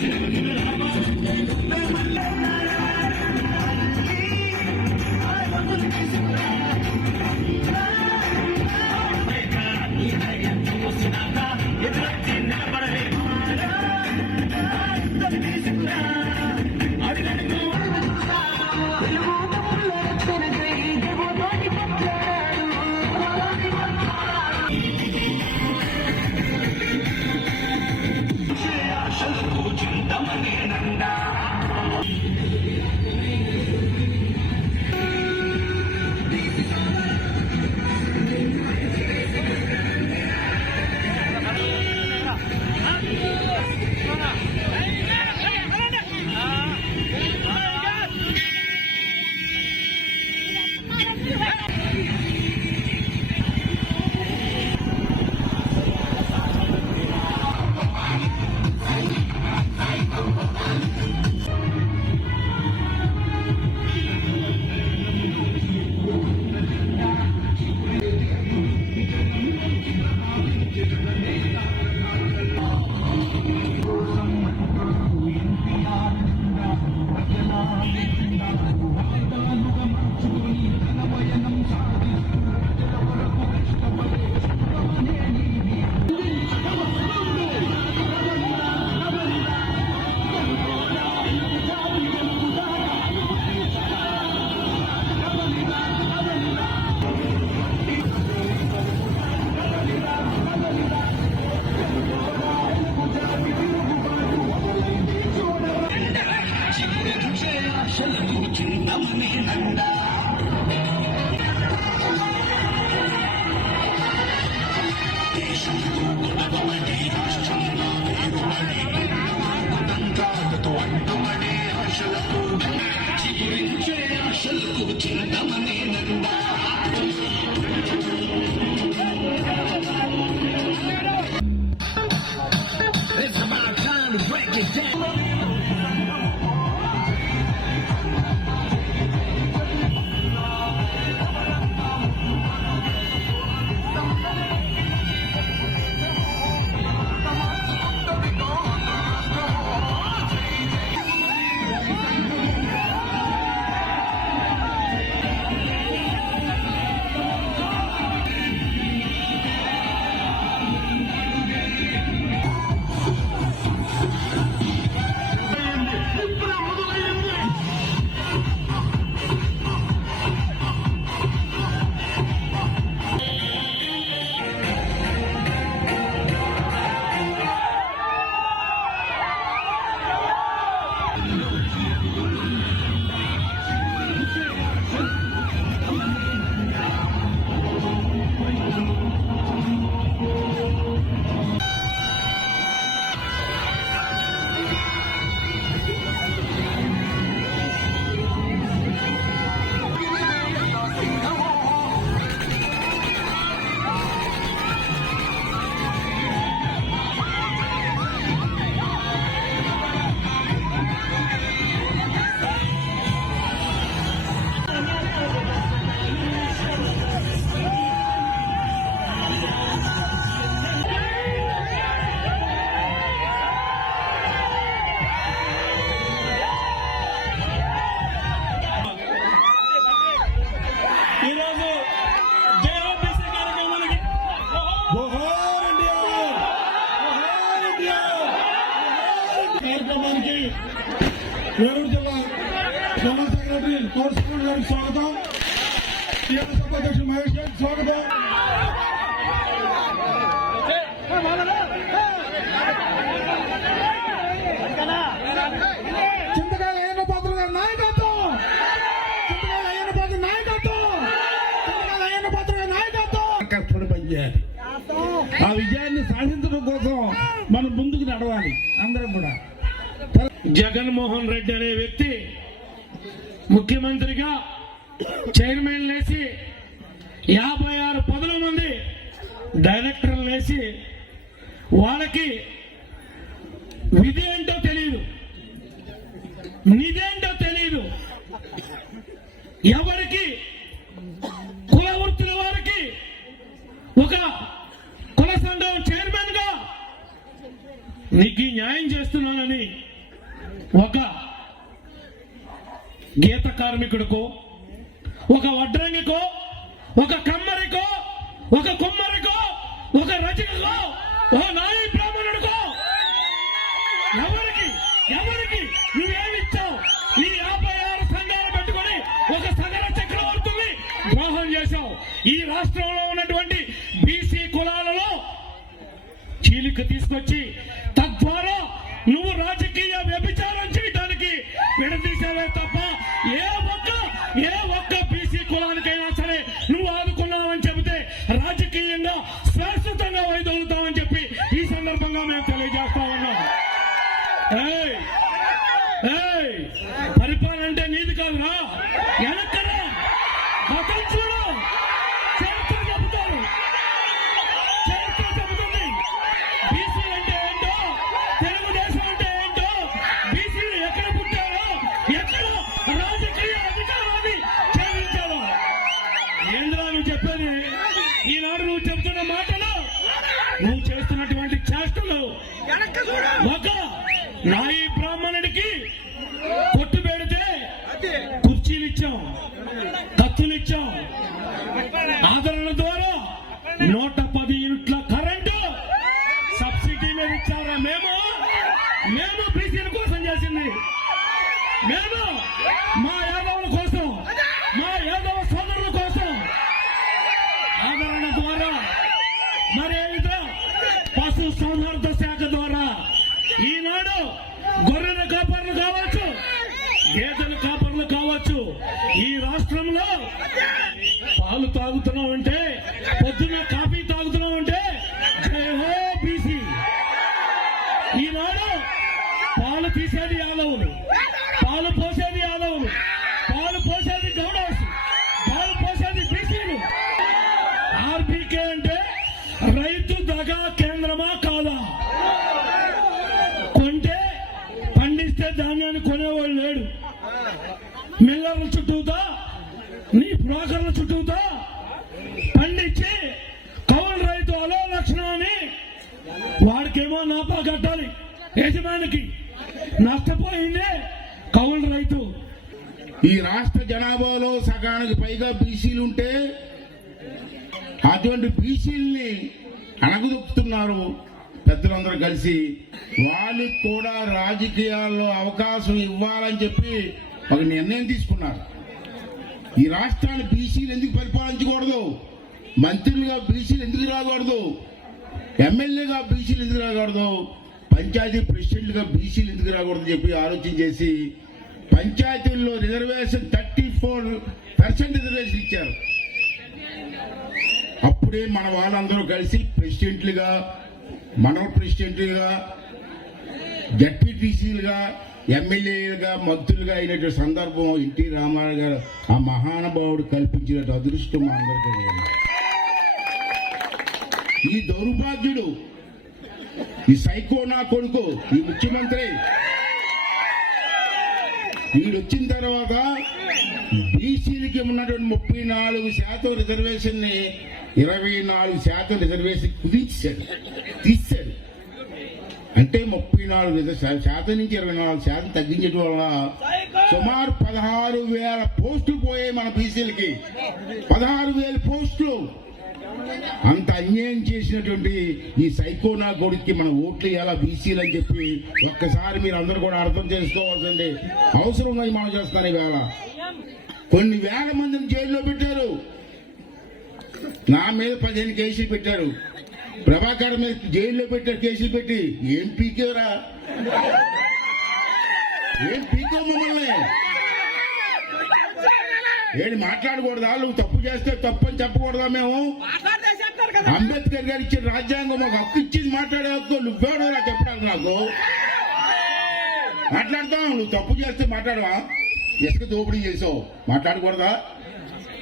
Yeah. స్వాగతం. TRS అధ్యక్షుడు మహేష్ గారికి స్వాగతం. చింతకాయల అయ్యన్న పాత్ర గారి నాయకత్వం. చింతకాయల అయ్యన్న పాత్ర నాయకత్వం. చింతకాయల అయ్యన్న పాత్ర గారి నాయకత్వం. కష్టపడి పనిచేయాలి ఆ విజయాన్ని సాధించడం కోసం మనం ముందుకు నడవాలి. అందరం కూడా. జగన్మోహన్ రెడ్డి అనే వ్యక్తి ముఖ్యమంత్రిగా చైర్మన్ లేసి యాభై ఆరు పదుల మంది డైరెక్టర్లు లేసి వాళ్ళకి విధి ఏంటో తెలియదు నిధేంటో తెలియదు ఎవరికి? కుల వృత్తుల వారికి ఒక కుల సంఘం చైర్మన్గా నీకు న్యాయం చేస్తున్నానని ఒక గీత కార్మికుడికో ఒక వడ్రంగికో ఒక కమ్మరికో ఒక కుమ్మరికో ఒక రచనకో ఓ నాయి బ్రాహ్మణుడికో. ఎవరికి ఎవరికి నువ్వేమిచ్చావు ఈ యాభై ఆరు సంఘాలు పెట్టుకొని ఒక సగర చక్రవర్తిని ద్రోహం చేశావు. ఈ రాష్ట్రంలో ఉన్నటువంటి బీసీ కులాలలో చీలిక తీసుకొచ్చి ఒక నాయి బ్రాహ్మణుడికి కొట్టు పెడితే కుర్చీలు ఇచ్చాం కత్తులు ఇచ్చాం ఆదరణ ద్వారా నూట పది యూనిట్ల కరెంటు సబ్సిడీ మీద ఇచ్చారా మేము? మేము బీసీల కోసం చేసింది. మేము మా యాదవుల కోసం మా యాదవ సోదరుల కోసం ఆదరణ ద్వారా మరి పశు సంవర్ధ శాఖ ద్వారా ఈనాడు గొర్రెల కాపర్లు కావచ్చు గేదెల కాపర్లు కావచ్చు ఈ రాష్ట్రంలో పాలు తాగుతున్నాం అంటే పొద్దున్న నీ చుట్టూతో పండించి కౌలు రైతు అలో లక్షణం అని వాడికేమో నాపా కట్టాలి. యజమానికి నష్టపోయిందే కౌలు రైతు. ఈ రాష్ట్ర జనాభాలో సగానికి పైగా బీసీలు ఉంటే అటువంటి బీసీల్ని అణగదొక్కుతున్నారు పెద్దలందరూ కలిసి. వాళ్ళకి కూడా రాజకీయాల్లో అవకాశం ఇవ్వాలని చెప్పి ఒక నిర్ణయం తీసుకున్నారు. ఈ రాష్ట్రాన్ని బీసీలు ఎందుకు పరిపాలించకూడదు? మంత్రులుగా బీసీలు ఎందుకు రాకూడదు? ఎమ్మెల్యేగా బీసీలు ఎందుకు రాకూడదు? పంచాయతీ ప్రెసిడెంట్గా బీసీలు ఎందుకు రాకూడదు చెప్పి ఆలోచన చేసి పంచాయతీల్లో reservation thirty four percent reservation ఇచ్చారు. అప్పుడే మన వాళ్ళందరూ కలిసి ప్రెసిడెంట్లుగా మన ప్రెసిడెంట్లుగా జడ్పీటీసీలుగా ఎమ్మెల్యేలుగా మంత్రులుగా అయినటువంటి సందర్భం ఎన్టీ రామారావు గారు ఆ మహానుభావుడు కల్పించిన అదృష్టం మా అందరికీ ఈ దౌర్భాగ్యుడు ఈ సైకో నా కొడుకు ఈ ముఖ్యమంత్రి వీడు వచ్చిన తర్వాత బీసీలకి ఉన్నటువంటి ముప్పై నాలుగు శాతం రిజర్వేషన్ని ఇరవై నాలుగు శాతం రిజర్వేషన్ కుదించాడు తీశాడు. అంటే ముప్పై నాలుగు శాతం నుంచి ఇరవై నాలుగు శాతం తగ్గించడం వల్ల సుమారు పదహారు వేల పోస్టులు పోయాయి మన బీసీలకి. పదహారు వేల పోస్టులు. అంత అన్యాయం చేసినటువంటి ఈ సైకోనా కొడుక్కి మన ఓట్లు ఎలా బీసీలు అని చెప్పి ఒక్కసారి మీరు అందరూ కూడా అర్థం చేసుకోవాల్సింది. ఉన్నది మనం చేస్తాను ఈవేళ కొన్ని వేల మందిని జైల్లో పెట్టారు. నా మీద పదిహేను కేసులు పెట్టారు. ప్రభాకర్ మీద జైల్లో పెట్టారు కేసులు పెట్టి ఏం పీకేవరా? ఏం పీకో మమ్మల్ని? ఏంటి మాట్లాడకూడదా? నువ్వు తప్పు చేస్తే తప్పు అని చెప్పకూడదా మేము? అంబేద్కర్ గారు ఇచ్చిన రాజ్యాంగం ఒక హక్కు ఇచ్చింది మాట్లాడే హక్కు నువ్వేడు నాకు చెప్పడానికి నాకు. మాట్లాడతావు నువ్వు తప్పు చేస్తే మాట్లాడవా? ఇసుక దోపిడీ చేసావు. మాట్లాడకూడదా?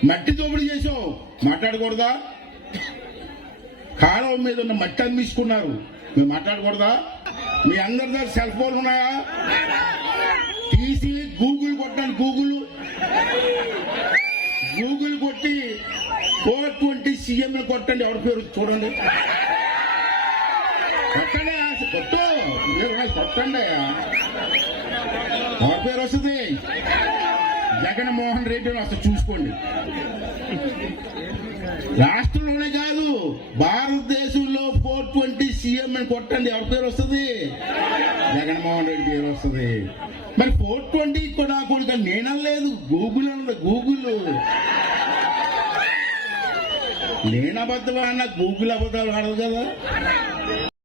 మట్టి దోపిడీ చేసావు. మాట్లాడకూడదా? కాలువ మీద ఉన్న మట్టి అమ్మించుకున్నారు మేము మాట్లాడకూడదా? మీ అందరి దగ్గర సెల్ ఫోన్ ఉన్నాయా? తీసి గూగుల్ కొట్టండి గూగుల్. గూగుల్ కొట్టి ఫోర్ ట్వంటీ సీఎం కొట్టండి. ఎవరి పేరు చూడండి. కొట్టండి కొట్టు. మీరు కొట్టండి. ఎవరి పేరు వస్తుంది? జగన్మోహన్ రెడ్డి వస్తే చూసుకోండి. రాష్ట్రంలోనే ట్వంటీ కొట్టండి ఎవరి పేరు వస్తుంది? జగన్మోహన్ రెడ్డి పేరు వస్తుంది. మరి ఫోర్ ట్వంటీ కూడా కొడుక నేనలేదు గూగుల్ అన్నది గూగుల్. నేను అబద్ధం అన్న గూగుల్ అబద్ధాలు ఆడదు కదా.